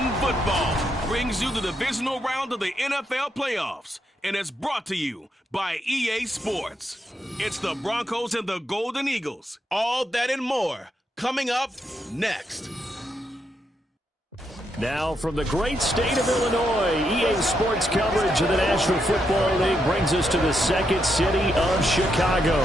Madden Football brings you the divisional round of the NFL playoffs, and it's brought to you by EA Sports. It's the Broncos and the Golden Eagles. All that and more coming up next. Now from the great state of Illinois, EA Sports coverage of the National Football League brings us to the second city of Chicago.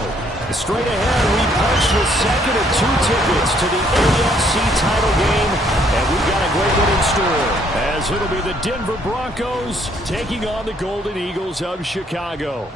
Straight ahead, we punch the second of two tickets to the AFC title game, and we've got a great one in store, as it'll be the Denver Broncos taking on the Golden Eagles of Chicago.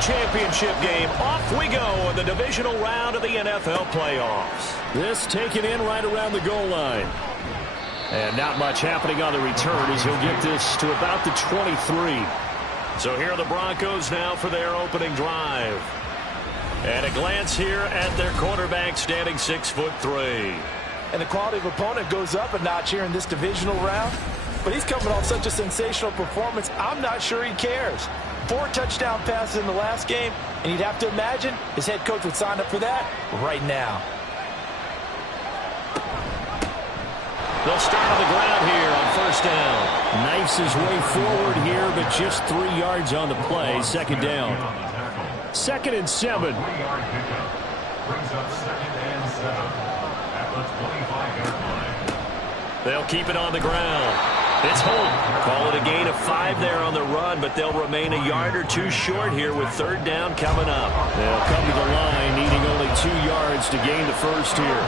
Championship game. Off we go in the divisional round of the NFL playoffs. This taken in right around the goal line. And not much happening on the return as he'll get this to about the 23. So here are the Broncos now for their opening drive. And a glance here at their quarterback standing 6'3". And the quality of opponent goes up a notch here in this divisional round. But he's coming off such a sensational performance, I'm not sure he cares. 4 touchdown passes in the last game, and you'd have to imagine his head coach would sign up for that right now. They'll start on the ground here on first down. Knifes his way forward here, but just 3 yards on the play. Second down. 2nd and 7. They'll keep it on the ground. It's Holt. Call it a gain of 5 there on the run, but they'll remain a yard or 2 short here with third down coming up. They'll come to the line, needing only 2 yards to gain the first here.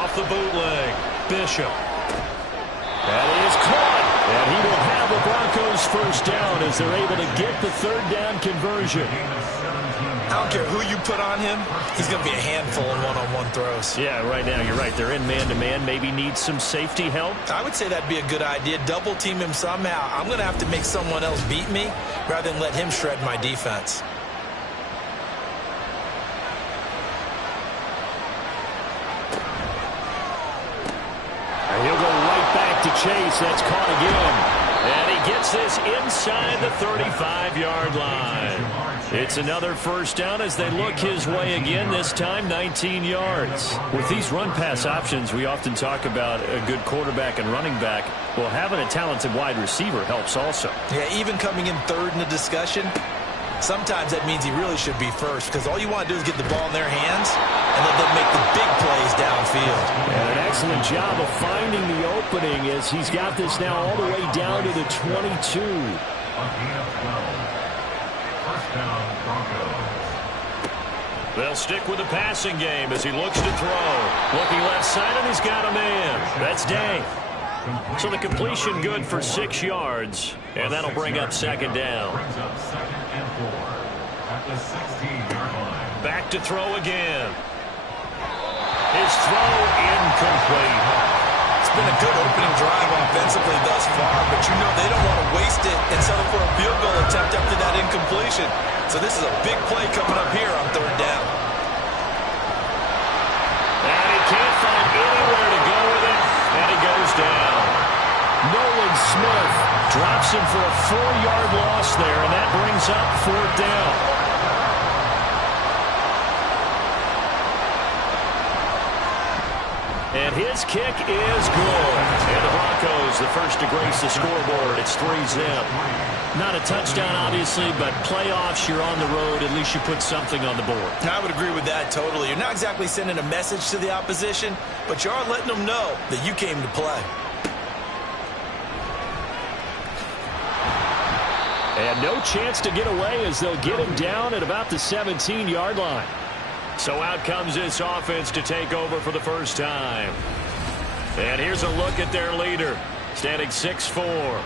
Off the bootleg, Bishop. That is caught, and he will have the Broncos first down as they're able to get the third down conversion. I don't care who you put on him, he's going to be a handful in one-on-one throws. Yeah, right now you're right. They're in man-to-man. Maybe need some safety help. I would say that'd be a good idea. Double team him somehow. I'm going to have to make someone else beat me rather than let him shred my defense. And he'll go right back to Chase. That's caught again. And he gets this inside the 35-yard line. It's another first down as they look his way again, this time 19 yards. With these run-pass options, we often talk about a good quarterback and running back. Well, having a talented wide receiver helps also. Yeah, even coming in third in the discussion, sometimes that means he really should be first because all you want to do is get the ball in their hands and let them make the big plays downfield. And an excellent job of finding the opening as he's got this now all the way down to the 22. They'll stick with the passing game as he looks to throw. Looking left side, and he's got a man. That's Day. So the completion good for 6 yards, and that'll bring up second down. Back to throw again. His throw incomplete. It's been a good opening drive offensively thus far, but you know they don't want to waste it and settle for a field goal attempt after that incompletion. So this is a big play coming up here on third down. And he can't find anywhere to go with it, and he goes down. Nolan Smith drops him for a 4-yard loss there, and that brings up fourth down. And his kick is good. And the Broncos, the first to grace the scoreboard. It's 3-zip. Not a touchdown, obviously, but playoffs, you're on the road. At least you put something on the board. I would agree with that totally. You're not exactly sending a message to the opposition, but you are letting them know that you came to play. And no chance to get away as they'll get him down at about the 17-yard line. So out comes this offense to take over for the first time. And here's a look at their leader, standing 6'4".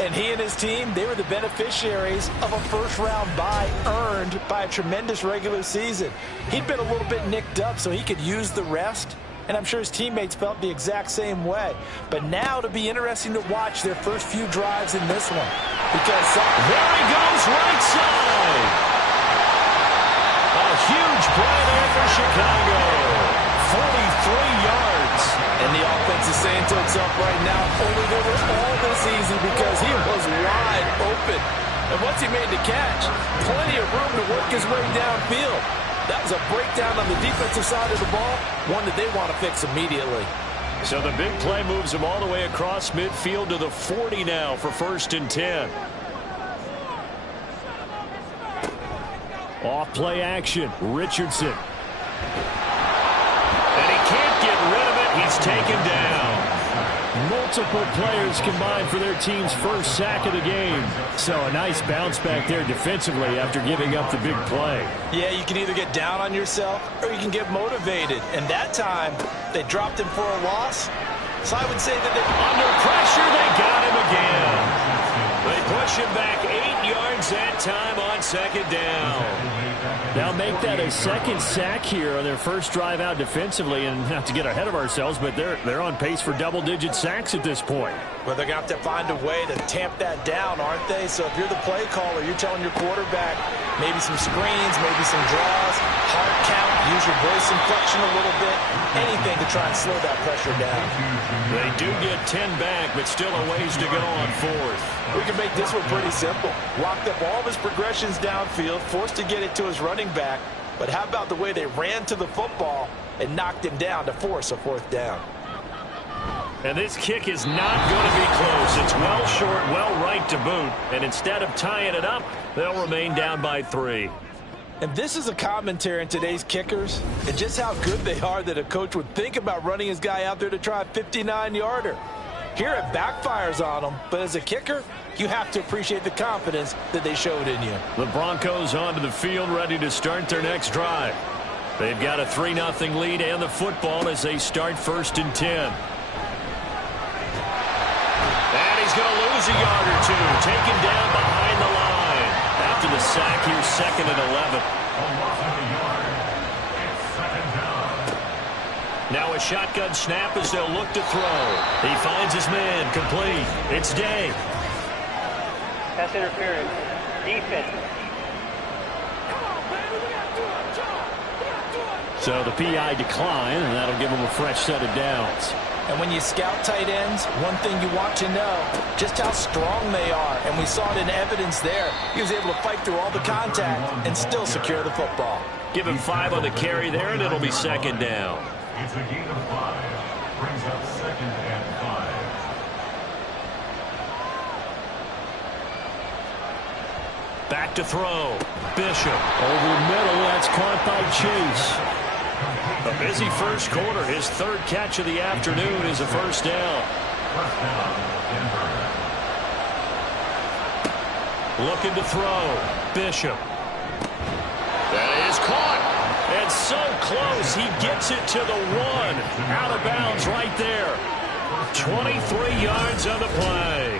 And he and his team, they were the beneficiaries of a first-round bye earned by a tremendous regular season. He'd been a little bit nicked up, so he could use the rest. And I'm sure his teammates felt the exact same way. But now it'll be interesting to watch their first few drives in this one. Because there he goes right side. A huge himself right now. Only they were all this easy because he was wide open. And once he made the catch, plenty of room to work his way downfield. That was a breakdown on the defensive side of the ball, one that they want to fix immediately. So the big play moves him all the way across midfield to the 40 now for 1st and 10. Off play action. Richardson. And he can't get rid of it. He's taken down. Multiple players combined for their team's first sack of the game. So a nice bounce back there defensively after giving up the big play. Yeah, you can either get down on yourself or you can get motivated. And that time, they dropped him for a loss. So I would say that under pressure, they got him again. They push him back 8 yards that time on 2nd down. Now make that a second sack here on their first drive out defensively, and not to get ahead of ourselves, but they're on pace for double-digit sacks at this point. Well, they're going to have to find a way to tamp that down, aren't they? So if you're the play caller, you're telling your quarterback maybe some screens, maybe some draws, hard count, use your voice inflection a little bit, anything to try and slow that pressure down. They do get 10 back, but still a ways to go on 4th. We can make this one pretty simple. Locked up all of his progressions downfield, forced to get it to his running back. But how about the way they ran to the football and knocked him down to force a 4th down? And this kick is not going to be close. It's well short, well right to boot. And instead of tying it up, they'll remain down by 3. And this is a commentary on today's kickers and just how good they are that a coach would think about running his guy out there to try a 59-yarder. Here it backfires on them, but as a kicker, you have to appreciate the confidence that they showed in you. The Broncos onto the field, ready to start their next drive. They've got a 3-0 lead and the football as they start 1st and 10. And he's going to lose a yard or 2, taken down behind the line. After the sack, here's 2nd and 11. Now a shotgun snap as they'll look to throw. He finds his man, complete. It's Day. Pass interference. Defense. So the PI decline, and that'll give him a fresh set of downs. And when you scout tight ends, one thing you want to know, just how strong they are. And we saw it in evidence there. He was able to fight through all the contact and still secure the football. Give him 5 on the carry there, and it'll be 2nd down. It's a gain of 5. Brings up 2nd and 5. Back to throw. Bishop. Over the middle. That's caught by Chase. A busy first quarter. His 3rd catch of the afternoon is a 1st down. First down, Denver. Looking to throw. Bishop. That is caught. And so close. He gets it to the 1. Out of bounds right there. 23 yards on the play.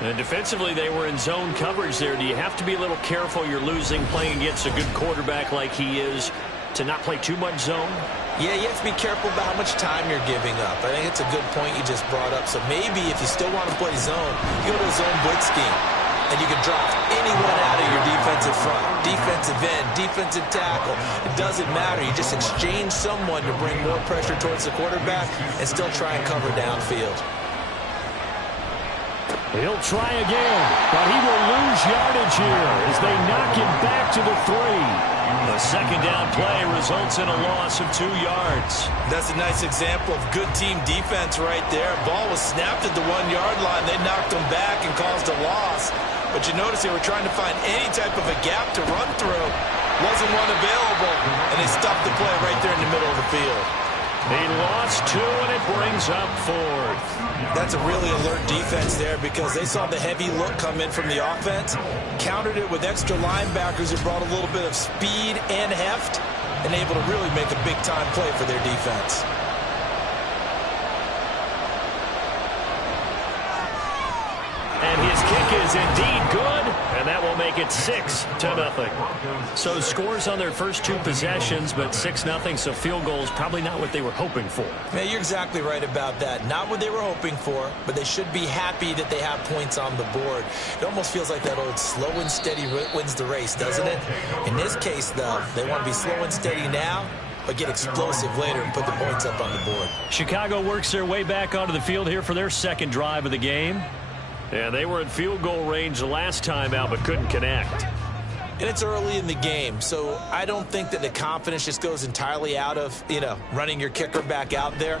And defensively, they were in zone coverage there. Do you have to be a little careful? You're losing playing against a good quarterback like he is to not play too much zone? Yeah, you have to be careful about how much time you're giving up. I think it's a good point you just brought up. So maybe if you still want to play zone, you go to a zone blitz scheme. And you can drop anyone out of your defensive front, defensive end, defensive tackle. It doesn't matter. You just exchange someone to bring more pressure towards the quarterback and still try and cover downfield. He'll try again, but he will lose yardage here as they knock him back to the 3. The 2nd down play results in a loss of 2 yards. That's a nice example of good team defense right there. Ball was snapped at the 1-yard line. They knocked him back and caused a loss. But you notice they were trying to find any type of a gap to run through. Wasn't one available, and they stopped the play right there in the middle of the field. He lost 2, and it brings up 4th. That's a really alert defense there because they saw the heavy look come in from the offense, countered it with extra linebackers who brought a little bit of speed and heft, and able to really make a big-time play for their defense. And his kick is indeed good, and that will make it 6-0. So scores on their first 2 possessions, but 6-0, so field goals probably not what they were hoping for. Yeah, you're exactly right about that. Not what they were hoping for, but they should be happy that they have points on the board. It almost feels like that old slow and steady wins the race, doesn't it? In this case, though, they want to be slow and steady now, but but get explosive later and put the points up on the board. Chicago works their way back onto the field here for their second drive of the game. And they were in field goal range the last time out, but couldn't connect. And it's early in the game, so I don't think that the confidence just goes entirely out of, running your kicker back out there.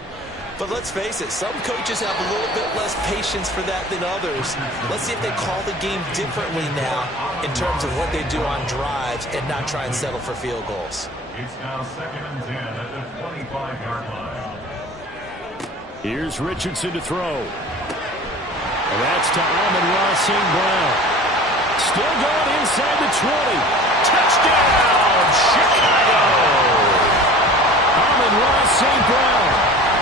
But let's face it, some coaches have a little bit less patience for that than others. Let's see if they call the game differently now in terms of what they do on drives and not try and settle for field goals. It's now 2nd and 10 at the 25-yard line. Here's Richardson to throw. And that's to Amon-Ra St. Brown. Still going inside the 20. Touchdown, Chicago! Amon-Ra St. Brown,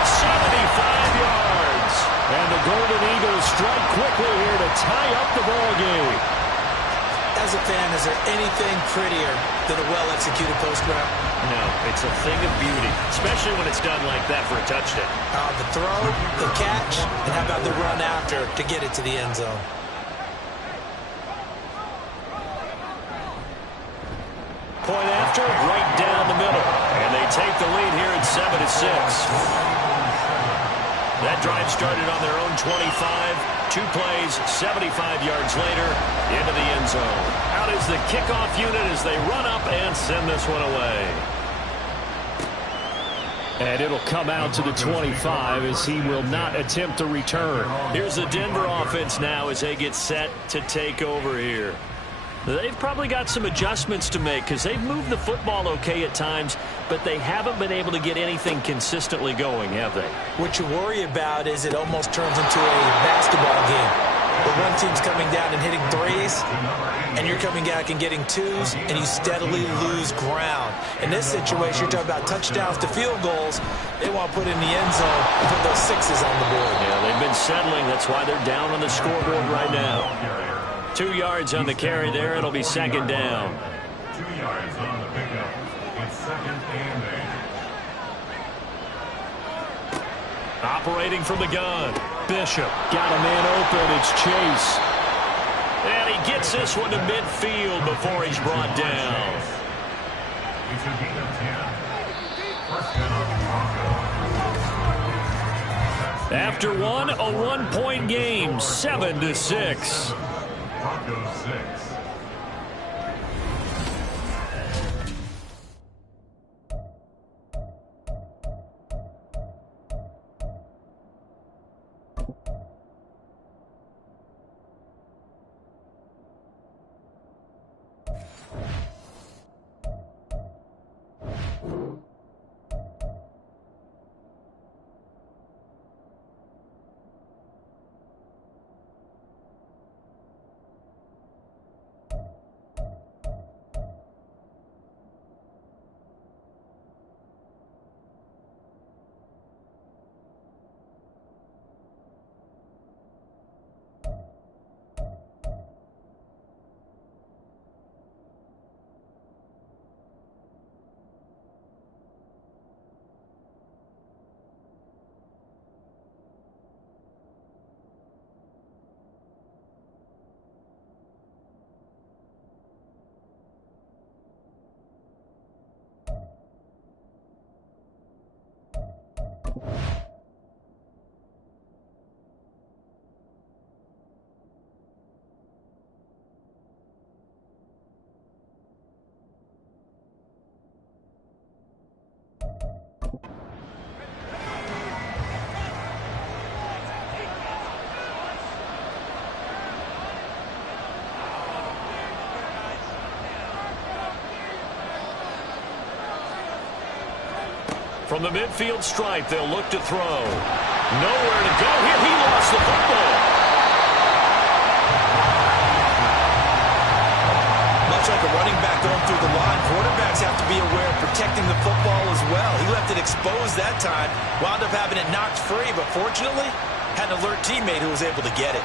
75 yards. And the Golden Eagles strike quickly here to tie up the ball game. As a fan, is there anything prettier than a well-executed post route? No, it's a thing of beauty, especially when it's done like that for a touchdown. The throw, the catch, and how about the run after to get it to the end zone? Point after, right down the middle. And they take the lead here at 7-6. That drive started on their own 25. 2 plays, 75 yards later, into the end zone. Out is the kickoff unit as they run up and send this one away. And it'll come out to the 25 as he will not attempt to return. Here's the Denver offense now as they get set to take over here. They've probably got some adjustments to make because they've moved the football okay at times, but they haven't been able to get anything consistently going, have they? What you worry about is it almost turns into a basketball game. Where one team's coming down and hitting threes, and you're coming back and getting twos, and you steadily lose ground. In this situation, you're talking about touchdowns to field goals. They want to put in the end zone and put those sixes on the board. Yeah, they've been settling. That's why they're down on the scoreboard right now. 2 yards on the carry there. It'll be second down. 2 yards on the pickup. It's 2nd and 8. Operating from the gun. Bishop got a man open. It's Chase. And he gets this one to midfield before he's brought down. It's a gain of 10. First down on the Broncos. After one, a 1-point game, 7-6. Broncos 6. From the midfield stripe, they'll look to throw. Nowhere to go here. He lost the football. Much like a running back going through the line, quarterbacks have to be aware of protecting the football as well. He left it exposed that time, wound up having it knocked free, but fortunately, had an alert teammate who was able to get it.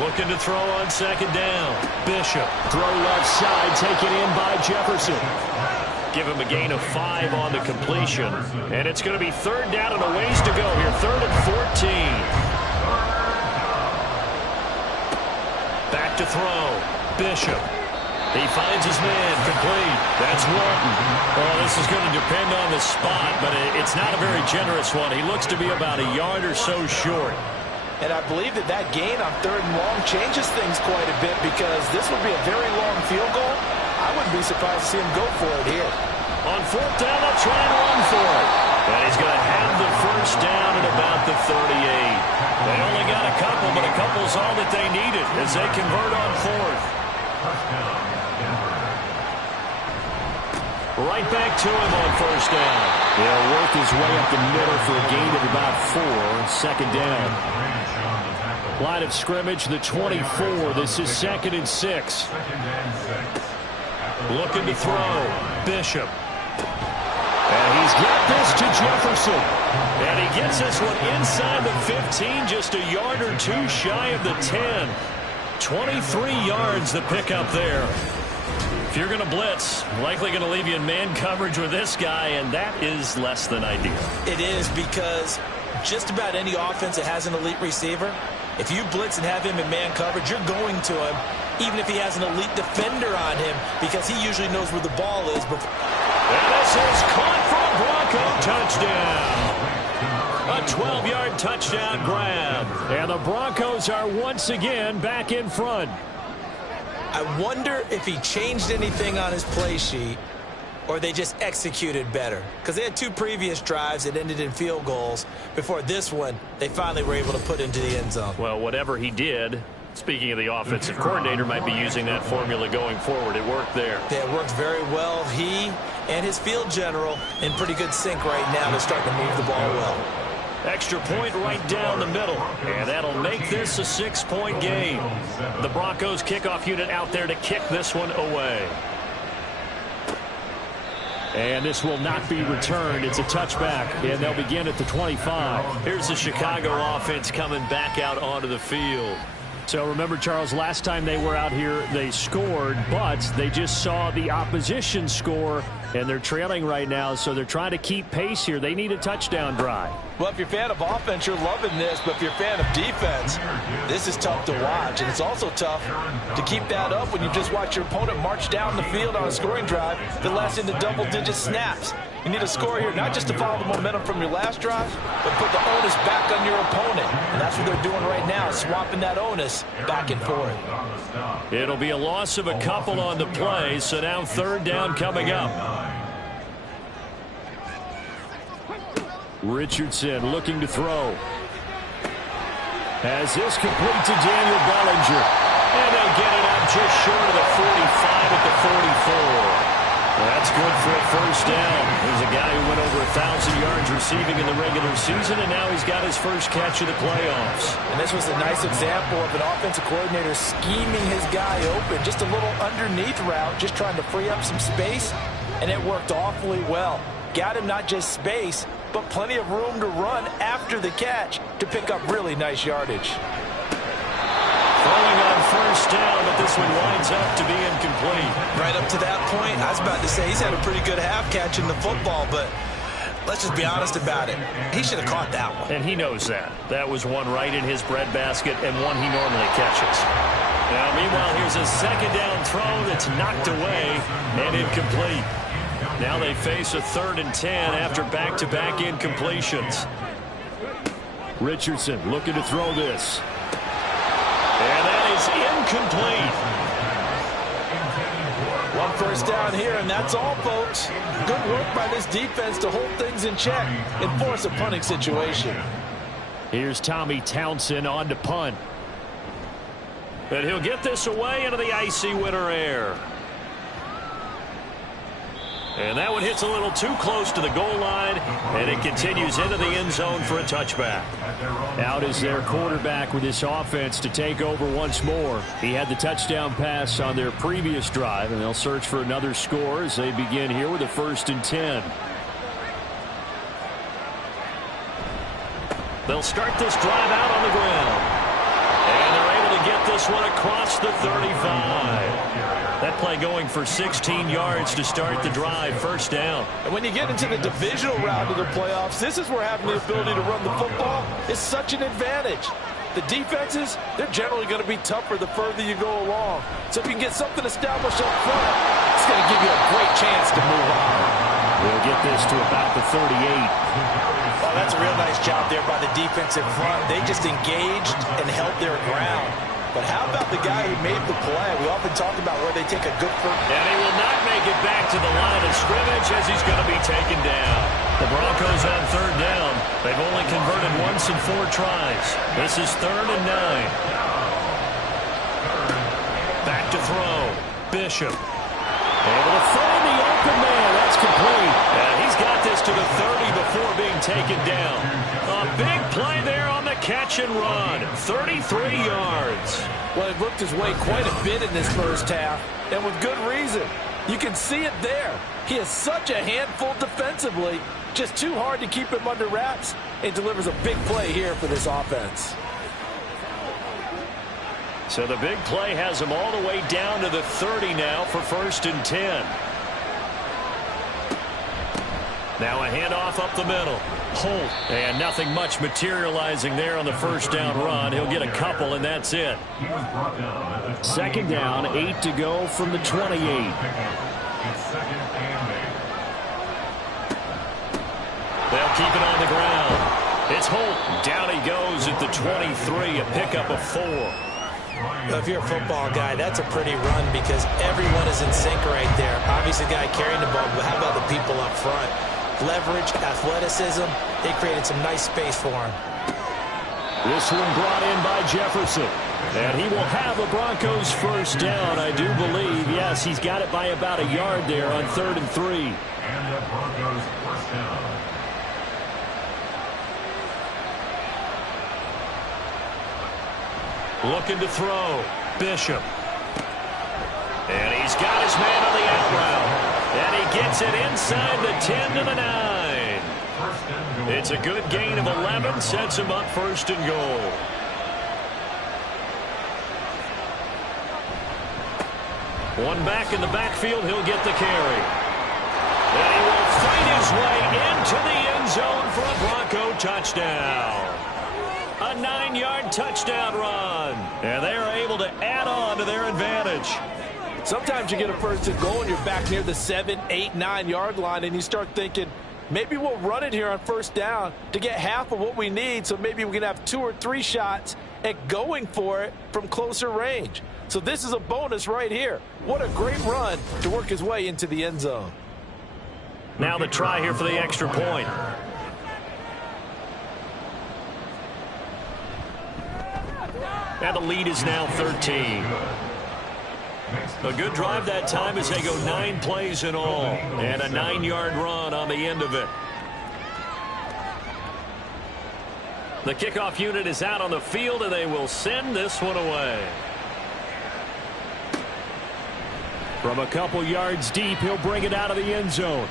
Looking to throw on second down. Bishop, throw left side, taken in by Jefferson. Give him a gain of 5 on the completion. And it's going to be third down and a ways to go here. 3rd and 14. Back to throw. Bishop. He finds his man, complete. That's Walton. Oh, this is going to depend on the spot, but it's not a very generous one. He looks to be about a yard or so short. And I believe that gain on 3rd and long changes things quite a bit, because this would be a very long field goal. I wouldn't be surprised to see him go for it here. On 4th down, they'll try and run for it. And he's going to have the first down at about the 38. They only got a couple, but a couple's all that they needed as they convert on 4th. Right back to him on 1st down. He'll work his way up the middle for a gain of about 4. 2nd down. Line of scrimmage, the 24. This is 2nd and 6. Looking to throw. Bishop. And he's got this to Jefferson. And he gets this one inside the 15, just a yard or two shy of the 10. 23 yards the pickup there. If you're going to blitz, likely going to leave you in man coverage with this guy, and that is less than ideal. It is, because just about any offense that has an elite receiver, if you blitz and have him in man coverage, you're going to him, even if he has an elite defender on him, because he usually knows where the ball is. And this is caught for a Bronco touchdown. A 12-yard touchdown grab. And the Broncos are once again back in front. I wonder if he changed anything on his play sheet, or they just executed better. Because they had 2 previous drives that ended in field goals. Before this one, they finally were able to put into the end zone. Well, whatever he did, speaking of the offensive coordinator, might be using that formula going forward. It worked there. Yeah, it worked very well. He and his field general in pretty good sync right now. They're starting to move the ball well. Extra point right down the middle, and that'll make this a 6-point game. The Broncos kickoff unit out there to kick this one away. And this will not be returned. It's a touchback, and they'll begin at the 25. Here's the Chicago offense coming back out onto the field. So remember, Charles, last time they were out here, they scored, but they just saw the opposition score, and they're trailing right now, so they're trying to keep pace here. They need a touchdown drive. Well, if you're a fan of offense, you're loving this, but if you're a fan of defense, this is tough to watch, and it's also tough to keep that up when you just watch your opponent march down the field on a scoring drive that lasts into double-digit snaps. You need a score here, not just to follow the momentum from your last drive, but put the onus back on your opponent. And that's what they're doing right now, swapping that onus back and forth. It'll be a loss of a couple on the play, so now 3rd down coming up. Richardson looking to throw. Has this complete to Daniel Bellinger. And they'll get it up just short of the 45 at the 44. That's good for a 1st down. There's a guy who went over 1,000 yards receiving in the regular season, and now he's got his first catch of the playoffs. And this was a nice example of an offensive coordinator scheming his guy open. Just a little underneath route, just trying to free up some space, and it worked awfully well. Got him not just space, but plenty of room to run after the catch to pick up really nice yardage. Throwing on 1st down, but this one winds up to be incomplete. Right up to that point, I was about to say he's had a pretty good half catching the football, but let's just be honest about it. He should have caught that one. And he knows that. That was one right in his breadbasket and one he normally catches. Now, meanwhile, here's a 2nd down throw that's knocked away and incomplete. Now they face a 3rd and 10 after back-to-back incompletions. Richardson looking to throw this. And that is incomplete. 1 first down here, and that's all, folks. Good work by this defense to hold things in check and force a punting situation. Here's Tommy Townsend on to punt. And he'll get this away into the icy winter air. And that one hits a little too close to the goal line, and it continues into the end zone for a touchback. Out is their quarterback with this offense to take over once more. He had the touchdown pass on their previous drive, and they'll search for another score as they begin here with a 1st and 10. They'll start this drive out on the ground. And they're able to get this one across the 35. That play going for 16 yards to start the drive. 1st down. And when you get into the divisional round of the playoffs, this is where having the ability to run the football is such an advantage. The defenses, they're generally going to be tougher the further you go along. So if you can get something established up front, it's going to give you a great chance to move on. We'll get this to about the 38. Oh, that's a real nice job there by the defensive front. They just engaged and held their ground. But how about the guy who made the play? We often talk about where they take a good first. And he will not make it back to the line of scrimmage as he's going to be taken down. The Broncos on third down. They've only converted once in 4 tries. This is 3rd and 9. Back to throw. Bishop. Able to find the open man. That's complete. And he's got this to the 30 before being taken down. A big play there on the catch and run. 33 yards. Well, it looked his way quite a bit in this first half, and with good reason. You can see it there. He is such a handful defensively. Just too hard to keep him under wraps. It delivers a big play here for this offense. So the big play has him all the way down to the 30 now for 1st and 10. Now a handoff up the middle. Holt. And nothing much materializing there on the first down run. He'll get a couple, and that's it. 2nd down, 8 to go from the 28. They'll keep it on the ground. It's Holt. Down he goes at the 23, a pickup of 4. If you're a football guy, that's a pretty run because everyone is in sync right there. Obviously, the guy carrying the ball, but how about the people up front? Leverage, athleticism, they created some nice space for him. This one brought in by Jefferson. And he will have the Broncos first down, I do believe. Yes, he's got it by about a yard there on 3rd and 3. And the Broncos first down. Looking to throw. Bishop. And he's got his man on the out route. And he gets it inside the 10 to the 9. It's a good gain of 11. Sets him up 1st and goal. One back in the backfield. He'll get the carry. And he will fight his way into the end zone for a Bronco touchdown. A 9-yard touchdown run. And they are able to add on to their advantage. Sometimes you get a 1st and goal and you're back near the 7, 8, 9-yard line and you start thinking, maybe we'll run it here on 1st down to get half of what we need, so maybe we can have 2 or 3 shots at going for it from closer range. So this is a bonus right here. What a great run to work his way into the end zone. Now the try here for the extra point. And the lead is now 13. A good drive that time as they go 9 plays in all. And a 9-yard run on the end of it. The kickoff unit is out on the field, and they will send this one away. From a couple yards deep, he'll bring it out of the end zone.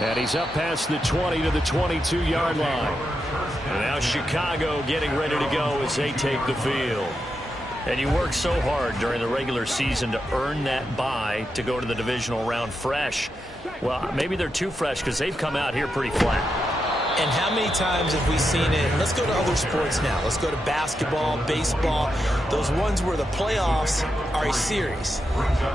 And he's up past the 20 to the 22-yard line. And now Chicago getting ready to go as they take the field. And you work so hard during the regular season to earn that bye to go to the divisional round fresh. Well, maybe they're too fresh because they've come out here pretty flat. And how many times have we seen it? Let's go to other sports now. Let's go to basketball, baseball, those ones where the playoffs are a series.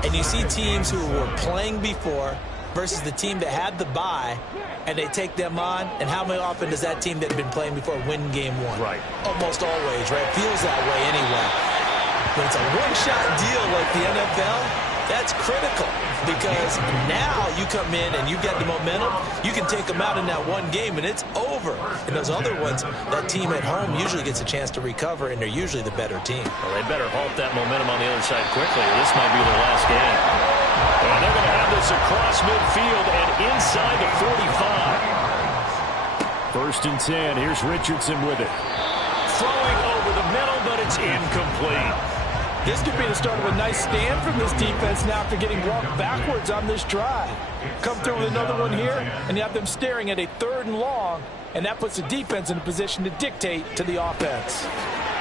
And you see teams who were playing before versus the team that had the bye, and they take them on. And how many often does that team that had been playing before win game 1? Right. Almost always, right? Feels that way anyway. When it's a one-shot deal like the NFL, that's critical because now you come in and you get the momentum. You can take them out in that one game, and it's over. And those other ones, that team at home usually gets a chance to recover, and they're usually the better team. Well, they better halt that momentum on the other side quickly, or this might be their last game. And they're going to have this across midfield and inside the 45. 1st and 10. Here's Richardson with it. Throwing over the middle, but it's incomplete. This could be the start of a nice stand from this defense now after getting walked backwards on this drive. Come through with another one here, and you have them staring at a 3rd and long, and that puts the defense in a position to dictate to the offense.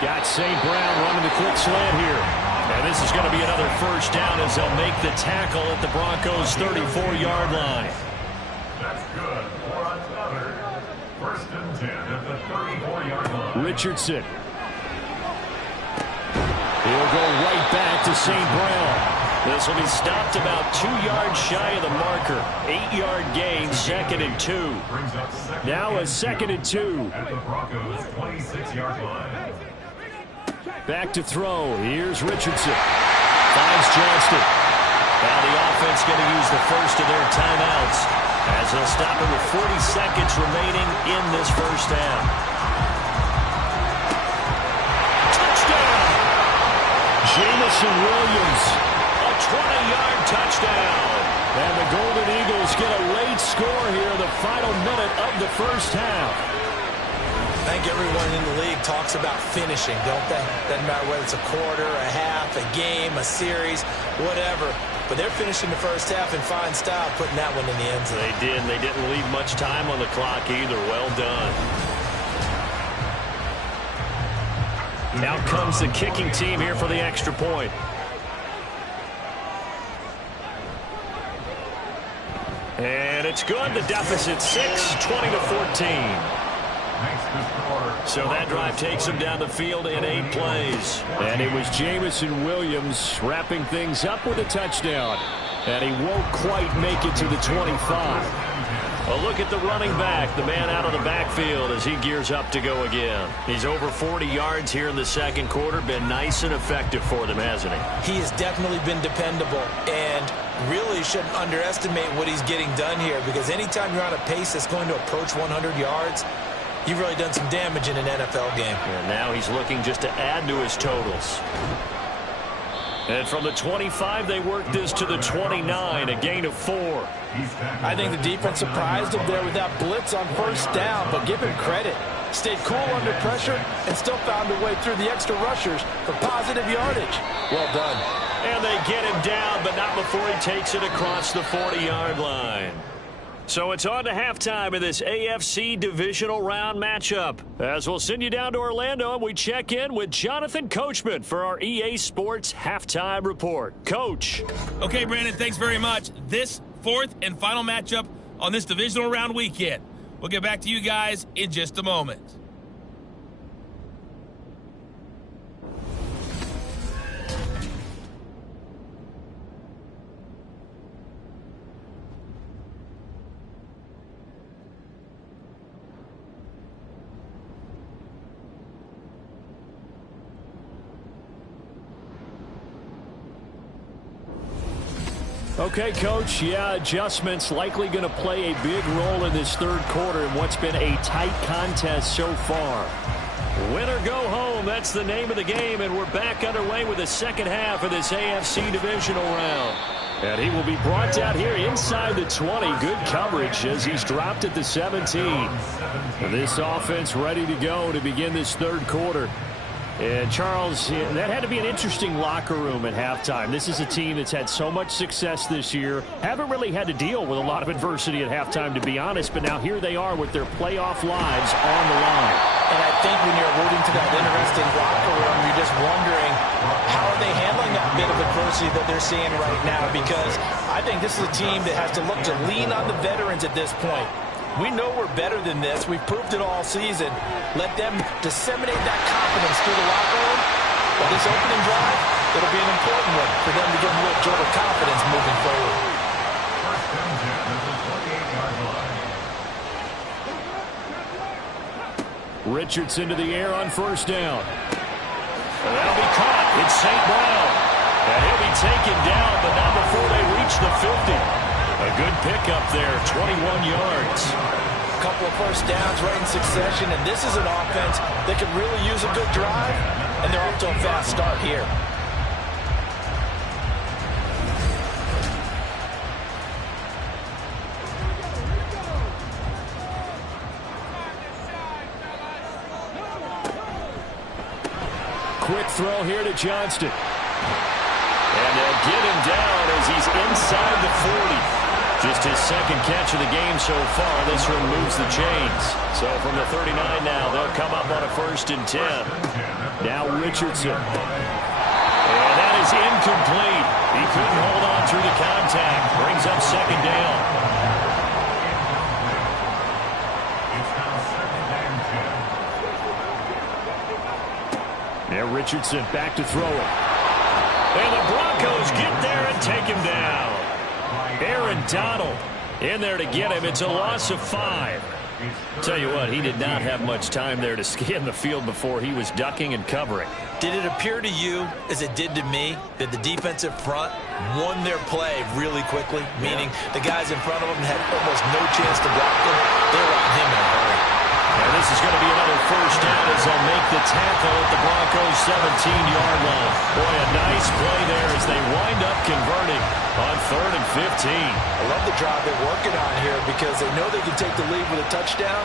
Got St. Brown running the quick slant here. And this is going to be another first down as they'll make the tackle at the Broncos' 34-yard line. That's good for another 1st and 10 at the 34-yard line. Richardson. He'll go right back to St. Brown. This will be stopped about 2 yards shy of the marker. 8-yard gain, 2nd and 2. Now a 2nd and 2. At the Broncos' 26-yard line. Back to throw. Here's Richardson. Finds Johnston. Now the offense going to use the first of their timeouts as they'll stop it with 40 seconds remaining in this first half. Touchdown! Jamison Williams. A 20-yard touchdown. And the Golden Eagles get a late score here in the final minute of the first half. I think everyone in the league talks about finishing, don't they? Doesn't matter whether it's a quarter, a half, a game, a series, whatever. But they're finishing the first half in fine style, putting that one in the end zone. They did, and they didn't leave much time on the clock either. Well done. Now comes the kicking team here for the extra point. And it's good. The deficit 6, 20-14. So that drive takes him down the field in 8 plays. And it was Jamison Williams wrapping things up with a touchdown. And he won't quite make it to the 25. A look at the running back, the man out of the backfield as he gears up to go again. He's over 40 yards here in the second quarter. Been nice and effective for them, hasn't he? He has definitely been dependable and really shouldn't underestimate what he's getting done here, because anytime you're on a pace that's going to approach 100 yards, you've really done some damage in an NFL game. And now he's looking just to add to his totals. And from the 25, they work this to the 29, a gain of 4. I think the defense surprised him there with that blitz on first down, but give him credit. Stayed cool under pressure and still found a way through the extra rushers for positive yardage. Well done. And they get him down, but not before he takes it across the 40-yard line. So it's on to halftime of this AFC divisional round matchup, as we'll send you down to Orlando and we check in with Jonathan Coachman for our EA Sports Halftime Report. Coach. Okay, Brandon, thanks very much. This fourth and final matchup on this divisional round weekend. We'll get back to you guys in just a moment. Okay, Coach, adjustments likely going to play a big role in this third quarter in what's been a tight contest so far. Win or go home, that's the name of the game, and we're back underway with the second half of this AFC divisional round. And he will be brought down here inside the 20. Good coverage as he's dropped at the 17. And this offense ready to go to begin this third quarter. And, Charles, that had to be an interesting locker room at halftime. This is a team that's had so much success this year. Haven't really had to deal with a lot of adversity at halftime, to be honest. But now here they are with their playoff lives on the line. And I think when you're alluding to that interesting locker room, you're just wondering, how are they handling that bit of adversity that they're seeing right now? Because I think this is a team that has to look to lean on the veterans at this point. We know we're better than this. We've proved it all season. Let them disseminate that confidence through the locker room. But this opening drive, it'll be an important one for them to get a little jolt of confidence moving forward. First down at the 28-yard line. Richardson to the air on first down. And that'll be caught. It's St. Brown. And he'll be taken down, but not before they reach the 50. A good pickup there, 21 yards. A couple of first downs right in succession, and this is an offense that could really use a good drive, and they're off to a fast start here. Quick throw here to Johnston. And they'll get him down as he's inside the 40. Just his second catch of the game so far. This one moves the chains. So from the 39 now, they'll come up on a 1st and 10. Now Richardson. And that is incomplete. He couldn't hold on through the contact. Brings up second down. It's now 2nd and 10. Yeah, Richardson back to throw it. And the Broncos get there and take him down. Aaron Donald in there to get him. It's a loss of 5. Tell you what, he did not have much time there to scan the field before he was ducking and covering. Did it appear to you, as it did to me, that the defensive front won their play really quickly? Meaning the guys in front of them had almost no chance to block him. They were on him in a hurry. And this is going to be another first down as they'll make the tackle at the Broncos' 17-yard line. Boy, a nice play there as they wind up converting on 3rd and 15. I love the drive they're working on here because they know they can take the lead with a touchdown.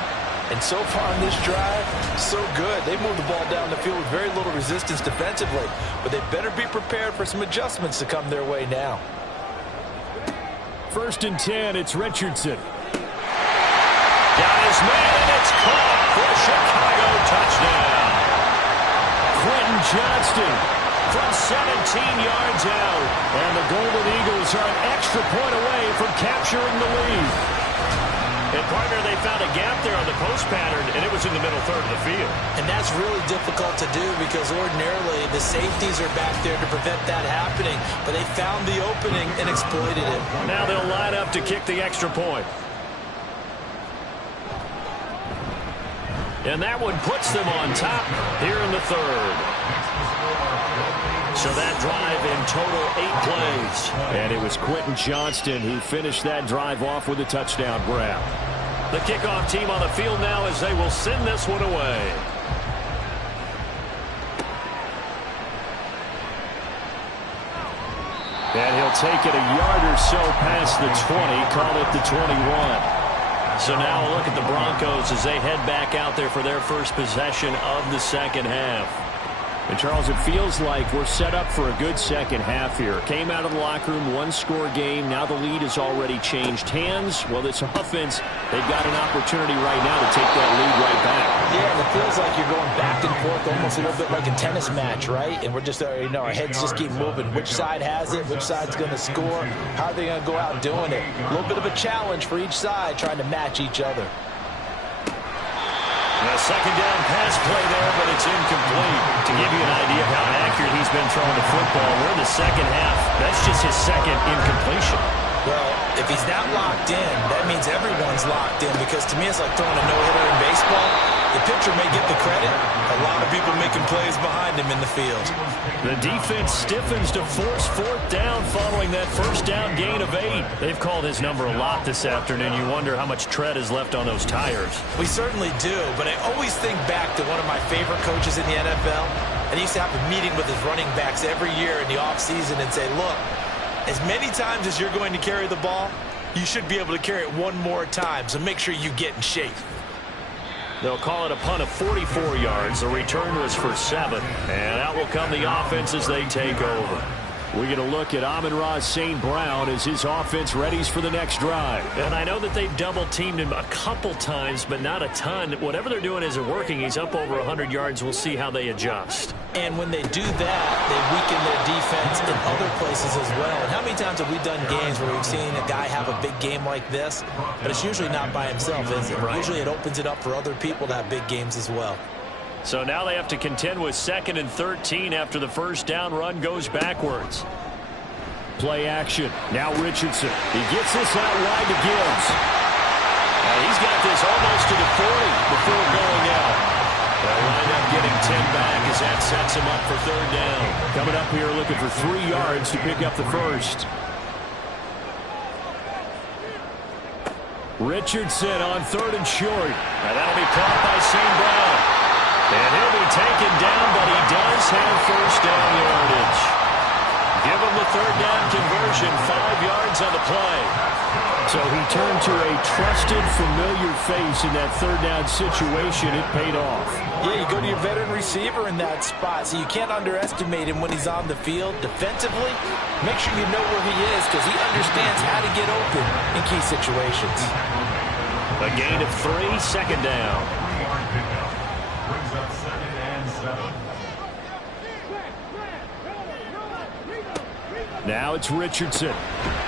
And so far on this drive, so good. They moved the ball down the field with very little resistance defensively. But they better be prepared for some adjustments to come their way now. 1st and 10, it's Richardson. Got his man, and it's caught for a Chicago touchdown. Quentin Johnston From 17 yards out. And the Golden Eagles are an extra point away from capturing the lead. And, partner, they found a gap there on the post pattern, and it was in the middle third of the field. And that's really difficult to do because ordinarily the safeties are back there to prevent that happening. But they found the opening and exploited it. Now they'll line up to kick the extra point. And that one puts them on top here in the third. So that drive in total 8 plays. And it was Quentin Johnston who finished that drive off with a touchdown grab. The kickoff team on the field now as they will send this one away. And he'll take it a yard or so past the 20, call it the 21. So now a look at the Broncos as they head back out there for their first possession of the second half. And, Charles, it feels like we're set up for a good second half here. Came out of the locker room, one-score game. Now the lead has already changed hands. Well, this offense, they've got an opportunity right now to take that lead right back. Yeah, and it feels like you're going back and forth almost a little bit like a tennis match, right? And we're just, our heads just keep moving. Which side has it? Which side's going to score? How are they going to go out doing it? A little bit of a challenge for each side trying to match each other. A second down pass play there, but it's incomplete. To give you an idea of how accurate he's been throwing the football, we're in the second half. That's just his second incompletion. Well, if he's not locked in, that means everyone's locked in because to me it's like throwing a no-hitter in baseball. The pitcher may get the credit. A lot of people making plays behind him in the field. The defense stiffens to force 4th down following that first down gain of 8. They've called his number a lot this afternoon. You wonder how much tread is left on those tires. We certainly do, but I always think back to one of my favorite coaches in the NFL. And he used to have a meeting with his running backs every year in the offseason and say, look, as many times as you're going to carry the ball, you should be able to carry it one more time, so make sure you get in shape. They'll call it a punt of 44 yards. The return was for 7. And out will come the offense as they take over. We get a look at Amon-Ra St. Brown as his offense readies for the next drive. And I know that they've double-teamed him a couple times, but not a ton. Whatever they're doing isn't working. He's up over 100 yards. We'll see how they adjust. And when they do that, they weaken their defense in other places as well. And how many times have we done games where we've seen a guy have a big game like this? But it's usually not by himself, is it? Right. Usually it opens it up for other people to have big games as well. So now they have to contend with 2nd and 13 after the first down run goes backwards. Play action. Now Richardson. He gets this out wide to Gibbs. He's got this almost to the 40 before going out. They'll wind up getting 10 back as that sets him up for 3rd down. Coming up here looking for 3 yards to pick up the first. Richardson on 3rd and short. Now that'll be caught by St. Brown. And he'll be taken down, but he does have first down yardage. Give him the 3rd down conversion, 5 yards on the play. So he turned to a trusted, familiar face in that 3rd down situation. It paid off. Yeah, you go to your veteran receiver in that spot, so you can't underestimate him when he's on the field. Defensively, make sure you know where he is because he understands how to get open in key situations. A gain of 3, 2nd down. Brings up 2nd and 7. Now it's Richardson.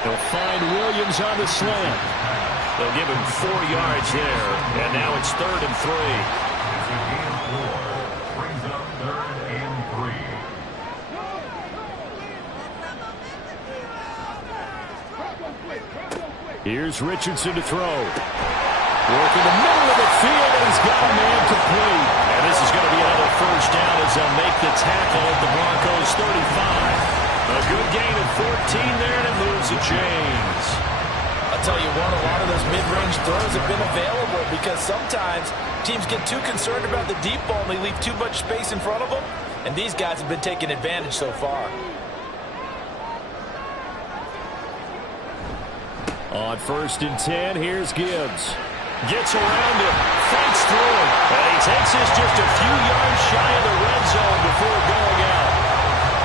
He'll find Williams on the slant. They'll give him 4 yards there, and now it's 3rd and 3. Brings up 3rd and 3. Here's Richardson to throw. Working the middle of the field, and he's got a man complete. And this is going to be another first down as they'll make the tackle at the Broncos 35. A good gain of 14 there, and it moves the chains. I'll tell you what, a lot of those mid-range throws have been available because sometimes teams get too concerned about the deep ball and they leave too much space in front of them, and these guys have been taking advantage so far. On 1st and 10, here's Gibbs. Gets around him, fights through him, and he takes this just a few yards shy of the red zone before going out.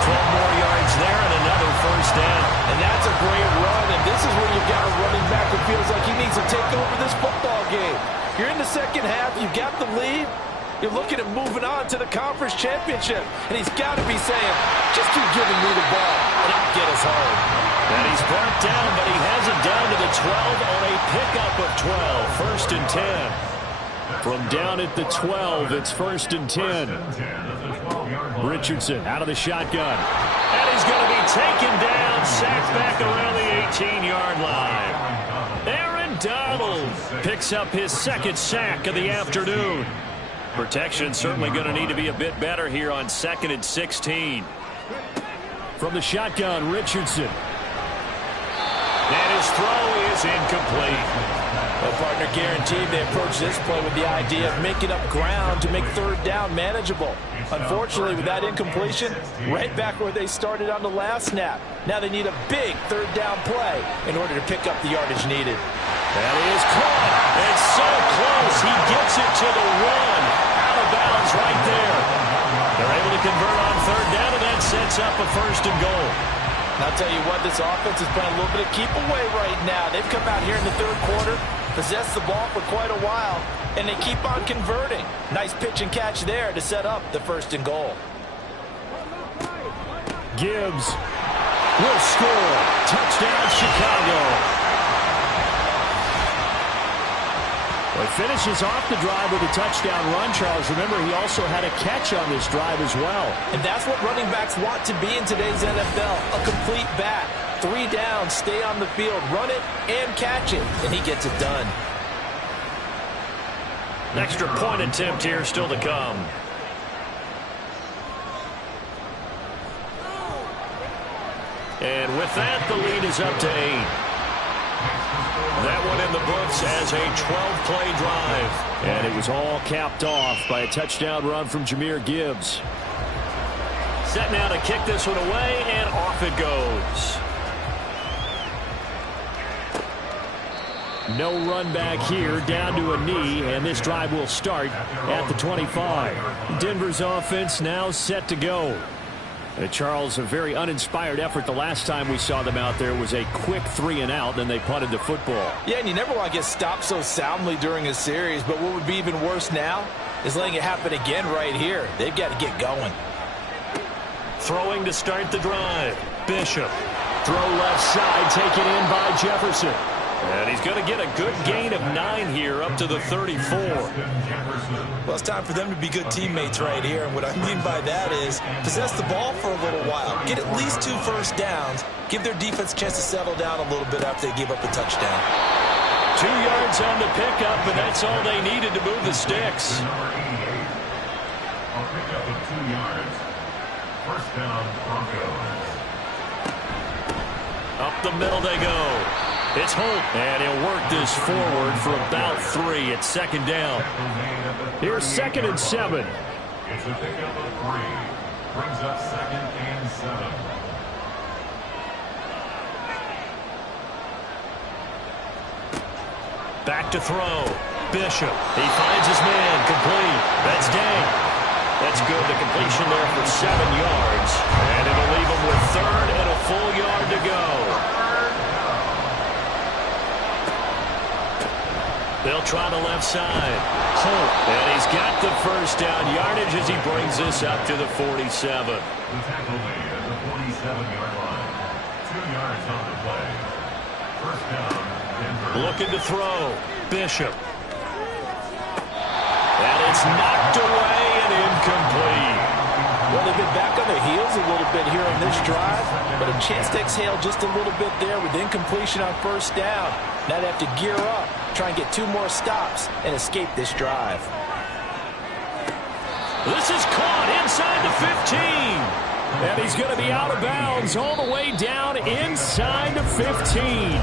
12 more yards there and another first down. And that's a great run, and this is where you've got a running back who feels like he needs to take over this football game. You're in the second half, you've got the lead, you're looking at moving on to the conference championship, and he's got to be saying, just keep giving me the ball, and I'll get us home. And he's brought down, but he has it down to the 12 on a pickup of 12. 1st and 10. From down at the 12, it's 1st and 10. Richardson out of the shotgun. And he's going to be taken down, sacked back around the 18-yard line. Aaron Donald picks up his second sack of the afternoon. Protection certainly going to need to be a bit better here on 2nd and 16. From the shotgun, Richardson. And his throw is incomplete. Well, partner, guaranteed they approach this play with the idea of making up ground to make 3rd down manageable. Unfortunately, with that incompletion, right back where they started on the last snap. Now they need a big 3rd down play in order to pick up the yardage needed. That is caught. It's so close. He gets it to the 1. Out of bounds right there. They're able to convert on 3rd down, and that sets up a 1st and goal. And I'll tell you what, this offense is playing a little bit of keep away right now. They've come out here in the 3rd quarter, possessed the ball for quite a while, and they keep on converting. Nice pitch and catch there to set up the 1st and goal. Gibbs will score. Touchdown, Chicago. Well, he finishes off the drive with a touchdown run, Charles. Remember, he also had a catch on this drive as well. And that's what running backs want to be in today's NFL, a complete back. 3 down, stay on the field, run it and catch it, and he gets it done. Extra point attempt here still to come. And with that, the lead is up to 8. That one in the books as a 12-play drive. And it was all capped off by a touchdown run from Jahmyr Gibbs. Set now to kick this one away, and off it goes. No run back here, down to a knee, and this drive will start at the 25. Denver's offense now set to go. Charles, a very uninspired effort the last time we saw them out there was a quick 3 and out, then they punted the football. Yeah, and you never want to get stopped so soundly during a series, but what would be even worse now is letting it happen again right here. They've got to get going. Throwing to start the drive. Bishop. Throw left side, taken in by Jefferson. And he's going to get a good gain of 9 here up to the 34. Well, it's time for them to be good teammates right here. And what I mean by that is possess the ball for a little while. Get at least 2 first downs. Give their defense a chance to settle down a little bit after they give up a touchdown. 2 yards on the pickup, and that's all they needed to move the sticks. A pickup of 2 yards. First down, Broncos. Up the middle they go. It's Holt, and he'll work this forward for about 3 at 2nd down. Here's 2nd and 7. It's a pickup of 3. Brings up 2nd and 7. Back to throw. Bishop. He finds his man. Complete. That's Dang. That's good. The completion there for 7 yards. And it'll leave him with 3rd and a full yard to go. They'll try the left side. Holt. And he's got the first down yardage as he brings this up to the 47. The tackle made at the 47-yard line. 2 yards on the play. First down, Denver. Looking to throw. Bishop. And it's knocked away and incomplete. Well, they've been back on their heels a little bit here on this drive, but a chance to exhale just a little bit there with incompletion on first down. Now they have to gear up, try and get 2 more stops, and escape this drive. This is caught inside the 15. And he's going to be out of bounds all the way down inside the 15.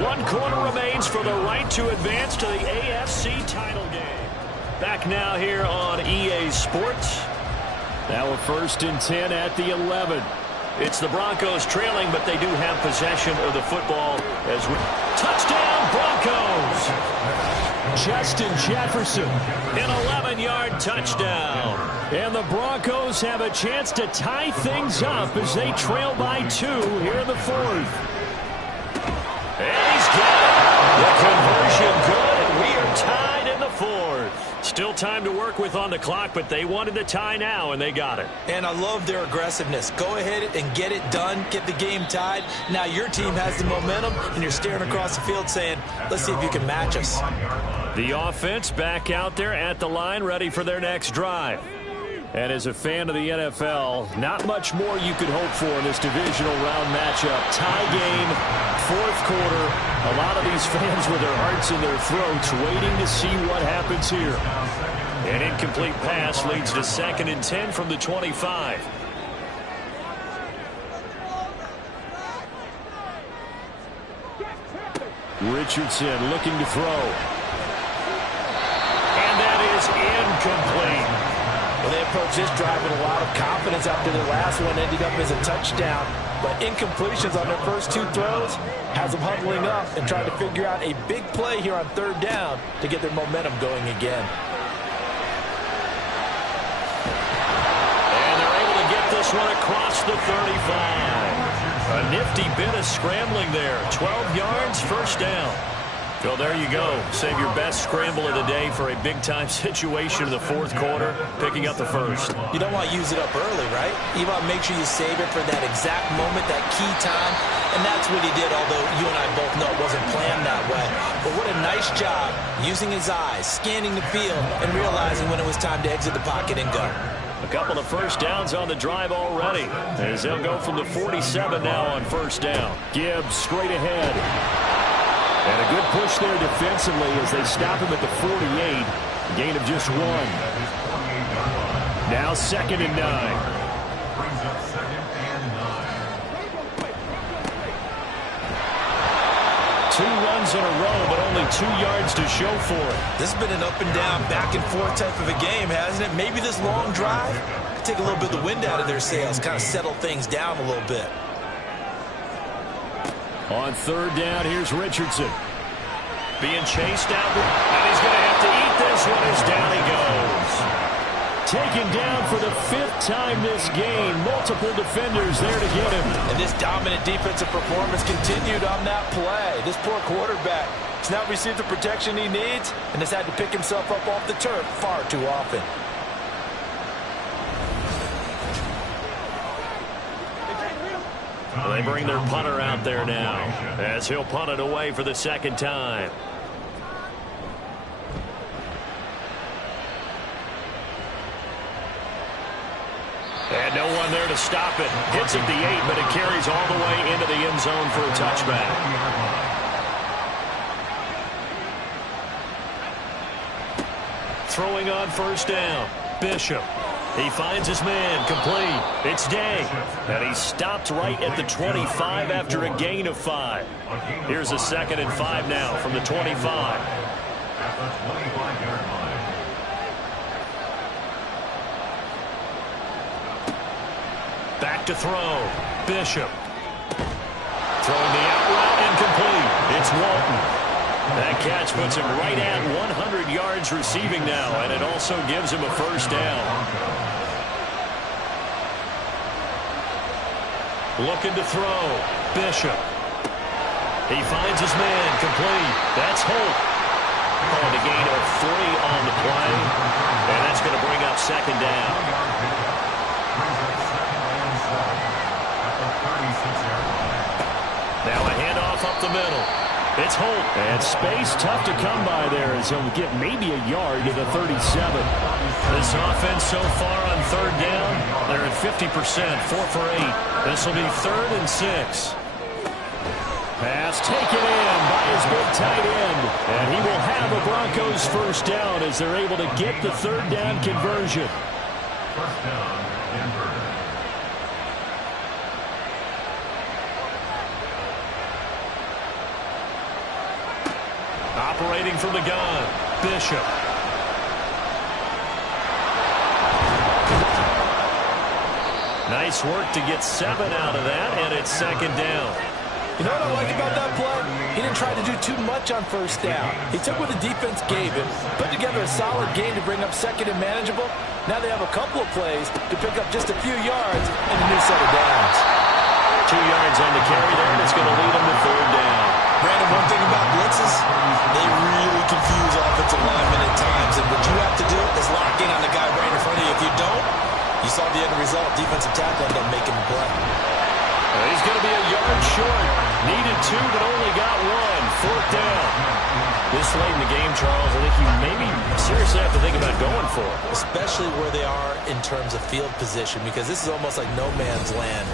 1 quarter remains for the right to advance to the AFC title game. Back now here on EA Sports. Now a 1st and 10 at the 11. It's the Broncos trailing, but they do have possession of the football as we... Touchdown, Broncos! Justin Jefferson, an 11-yard touchdown. And the Broncos have a chance to tie things up as they trail by 2 here in the 4th. And he's got it. The conversion good, and we are tied in the 4th. Still time to work with on the clock, but they wanted to tie now, and they got it. And I love their aggressiveness. Go ahead and get it done. Get the game tied. Now your team has the momentum, and you're staring across the field saying, let's see if you can match us. The offense back out there at the line, ready for their next drive. And as a fan of the NFL, not much more you could hope for in this divisional round matchup. Tie game, 4th quarter. A lot of these fans with their hearts in their throats waiting to see what happens here. An incomplete pass leads to 2nd and 10 from the 25. Richardson looking to throw. And that is incomplete. Well, they approached this drive with a lot of confidence after their last one ended up as a touchdown. But incompletions on their first 2 throws has them huddling up and trying to figure out a big play here on 3rd down to get their momentum going again. And they're able to get this one across the 35. A nifty bit of scrambling there. 12 yards, 1st down. Well, there you go. Save your best scramble of the day for a big-time situation in the 4th quarter, picking up the 1st. You don't want to use it up early, right? You want to make sure you save it for that exact moment, that key time. And that's what he did, although you and I both know it wasn't planned that way. But what a nice job using his eyes, scanning the field, and realizing when it was time to exit the pocket and go. A couple of 1st downs on the drive already, as they'll go from the 47 now on 1st down. Gibbs straight ahead. And a good push there defensively as they stop him at the 48. A gain of just 1. Now 2nd and 9. Brings up 2nd and 9. 2 runs in a row, but only 2 yards to show for it. This has been an up and down, back and forth type of a game, hasn't it? Maybe this long drive could take a little bit of the wind out of their sails, kind of settle things down a little bit. On 3rd down, here's Richardson. Being chased out, and he's going to have to eat this one as down he goes. Taken down for the 5th time this game. Multiple defenders there to get him. And this dominant defensive performance continued on that play. This poor quarterback has not received the protection he needs and has had to pick himself up off the turf far too often. They bring their punter out there now as he'll punt it away for the 2nd time. And no one there to stop it. Hits at the 8, but it carries all the way into the end zone for a touchback. Throwing on 1st down, Bishop. He finds his man, complete. It's Day. And he stopped right at the 25 after a gain of 5. Here's a 2nd and 5 now from the 25. At the 25-yard line. Back to throw. Bishop. Throwing the out route, incomplete. It's Walton. That catch puts him right at 100 yards receiving now, and it also gives him a 1st down. Looking to throw. Bishop. He finds his man, complete. That's Holt. Calling a gain of 3 on the play, and that's going to bring up 2nd down. Now a handoff up the middle. It's Holt. And space tough to come by there as he'll get maybe a yard to the 37. This offense so far on third down, they're at 50%, 4 for 8. This will be 3rd and 6. Pass taken in by his big tight end. And he will have a Broncos first down as they're able to get the third down conversion. First down, Denver. Operating from the gun, Bishop. Nice work to get 7 out of that, and it's 2nd down. You know what I like about that play? He didn't try to do too much on first down. He took what the defense gave him, put together a solid game to bring up 2nd and manageable. Now they have a couple of plays to pick up just a few yards and a new set of downs. 2 yards on the carry there, and it's going to lead them to 3rd down. Brandon, one thing about blitzes, they really confuse offensive linemen at times, and what you have to do is lock in on the guy right in front of you. If you don't, you saw the end result. Defensive tackle ended up making the play. He's going to be a yard short. Needed 2, but only got 1. 4th down. This late in the game, Charles, I think you maybe seriously have to think about going for it. Especially where they are in terms of field position, because this is almost like no man's land.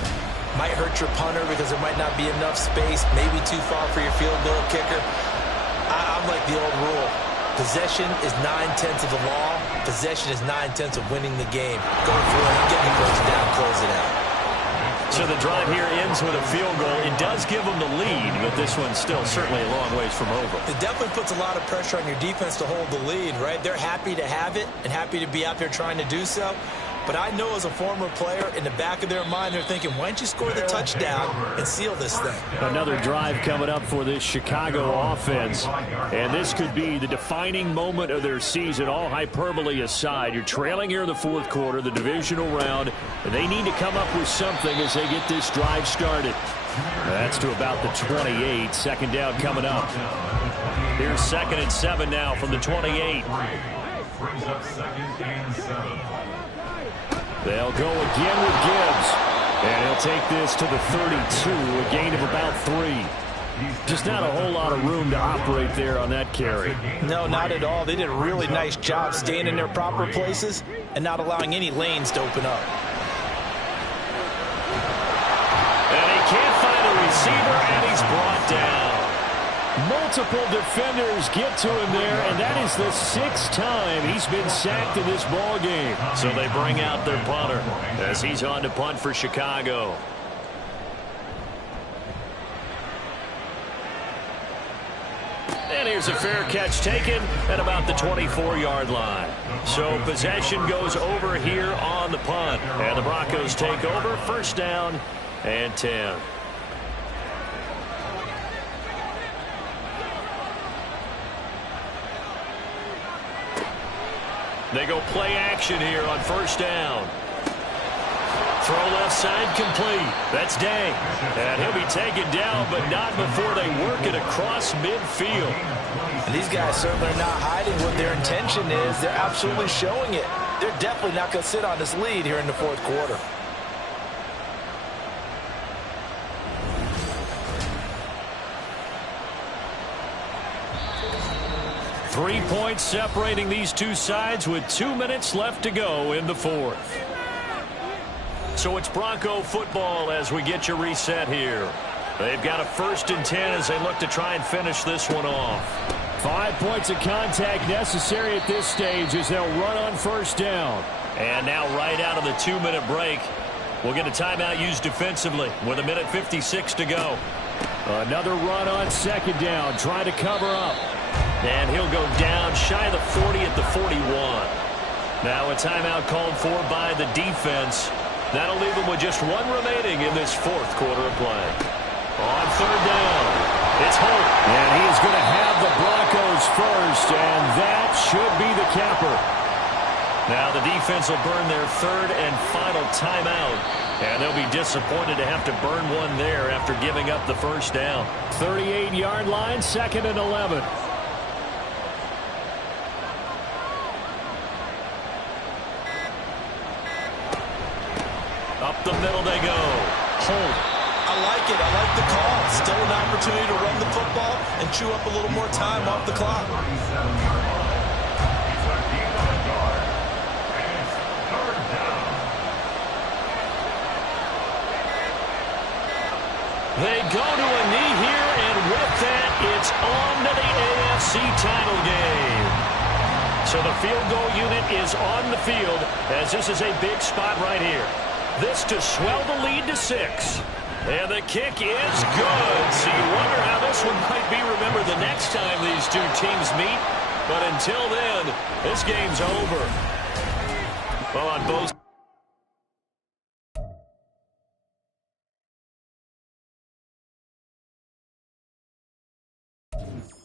Might hurt your punter because there might not be enough space, maybe too far for your field goal kicker. I'm like the old rule. Possession is 9/10 of the law. Possession is 9/10 of winning the game. Go for it, get the first down, close it out. So the drive here ends with a field goal. It does give them the lead, but this one's still certainly a long ways from over. It definitely puts a lot of pressure on your defense to hold the lead, right? They're happy to have it and happy to be out there trying to do so. But I know as a former player, in the back of their mind, they're thinking, why don't you score the touchdown and seal this thing? Another drive coming up for this Chicago offense. And this could be the defining moment of their season, all hyperbole aside. You're trailing here in the 4th quarter, the divisional round, and they need to come up with something as they get this drive started. That's to about the 28. 2nd down coming up. Here's 2nd and 7 now from the 28. Brings up 2nd and 7. They'll go again with Gibbs. And he'll take this to the 32, a gain of about 3. Just not a whole lot of room to operate there on that carry. No, not at all. They did a really nice job staying in their proper places and not allowing any lanes to open up. And he can't find a receiver, and he's brought down. Multiple defenders get to him there, and that is the 6th time he's been sacked in this ball game. So they bring out their punter as he's on to punt for Chicago. And here's a fair catch taken at about the 24-yard line. So possession goes over here on the punt. And the Broncos take over, 1st down and 10. They go play action here on 1st down. Throw left side complete. That's Day. And he'll be taken down, but not before they work it across midfield. And these guys certainly are not hiding what their intention is. They're absolutely showing it. They're definitely not going to sit on this lead here in the 4th quarter. Three points separating these two sides with 2 minutes left to go in the 4th. So it's Bronco football as we get you reset here. They've got a 1st and 10 as they look to try and finish this one off. 5 points of contact necessary at this stage as they'll run on 1st down. And now right out of the 2-minute break, we'll get a timeout used defensively with 1:56 to go. Another run on 2nd down, trying to cover up. And he'll go down shy of the 40 at the 41. Now a timeout called for by the defense. That'll leave them with just 1 remaining in this 4th quarter of play. On 3rd down, it's Holt. And he is going to have the Broncos first, and that should be the capper. Now the defense will burn their 3rd and final timeout. And they'll be disappointed to have to burn one there after giving up the 1st down. 38-yard line, 2nd and 11. Up the middle they go. Holt. I like it. I like the call. Still an opportunity to run the football and and chew up a little more time off the clock. They go to a knee here, and with that, it's on to the AFC title game. So the field goal unit is on the field, as this is a big spot right here. This to swell the lead to 6. And the kick is good. So you wonder how this one might be remembered the next time these two teams meet. But until then, this game's over. Well, on both